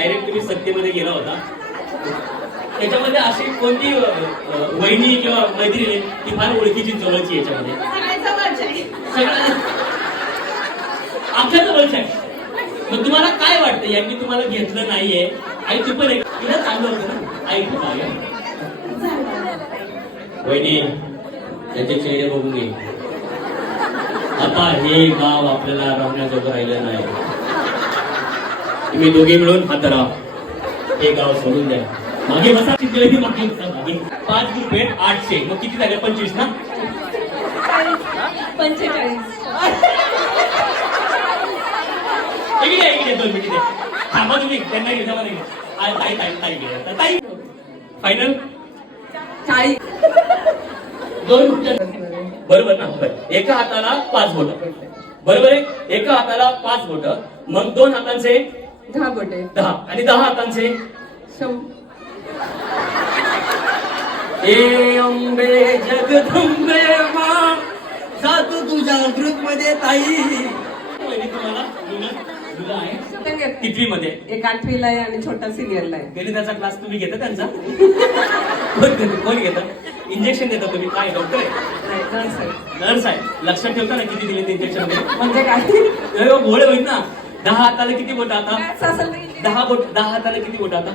Direct तुम्ही सत्तेमध्ये गेला होता. त्याच्यामध्ये अशी कोणती वहिनी किंवा मैत्रिणी ती फार ओळखीची जवळची याच्यामध्ये आमच्या जवळच्या आहे. मग तुम्हाला काय वाटतं यांनी तुम्हाला घेतलं नाहीये? आई तू पण तिला चांगलं होतं ना, आई खूप आहे वहिनी त्याचे चेहरे बघून घे. आता हे गाव आपल्याला राहण्याजोगं राहिलं नाही. तुम्ही दोघे मिळून हात धरा, हे गाव सोडून द्या. मागे बसा, मागे मागे 5 ग्रुप आहेत 800. मग किती झाले? 25 ना? 45. इकडे 2 मिनिट थांबा तुम्ही. त्यांना घेता मला ताई फायनल 2 बरोबर ना? एका हाताला 5 बोट बरोबर आहे. एका हाताला 5 बोट, मग 2 हातांचे 10 बोटे 10 आणि 10 हातांचे 100. ए अंबे जगदंबे मा जातो तुझ्या ग्रुप मध्ये ताई. तुम्हाला मुलं आहे कितवी मध्ये? एक 8वीला आहे आणि छोटा सिनियरला आहे. गणिताचा क्लास तुम्ही घेता त्यांचा? कोण घेता? इंजेक्शन देता तुम्ही? काय डॉक्टर आहे? नर्स आहे. लक्षात ठेवता ना किती दिले ते इंजेक्शन? म्हणजे काय गोळे होईल ना. 10 हाताला किती बोट आता? 10 बोट. 10 हाताला किती बोट आता?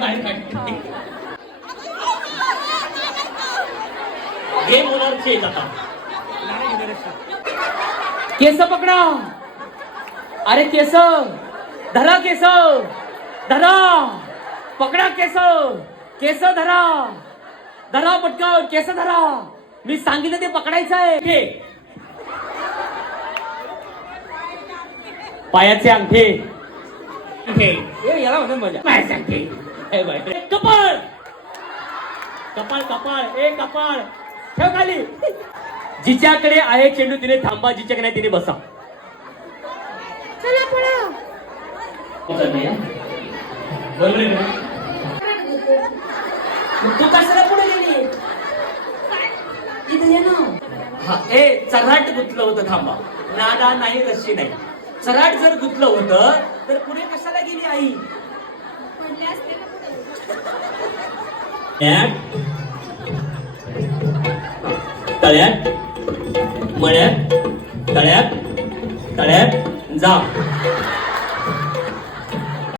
बाहेर काढते. गेम होणार चेक आता. केस पकडा. अरे केस धरा, केस धरा, पकडा केस. केस धरा, धरा पटकन, केस धरा. मी सांगितलं ते पकडायचं आहे. पायाचे अंगठे. याला म्हणून मजा. पायाचे अंगठे. कपाळ कपाळ कपाळ. ए कपाळ ठेव खाली. जिच्याकडे आहे चेंडू तिने थांबा, जिच्याकडे नाही तिने बसा. चला पळा. बरोबर आहे ना? तू कशाला पुढे गेली? इथे ये ना. हा ए चराट गुतलं होतं. थांबा. नादा नाही, रस्सी नाही. चराट जर गुतलं होतं तर पुढे कशाला गेली आई? तळ्यात मळ्यात तळ्यात तळ्यात जा.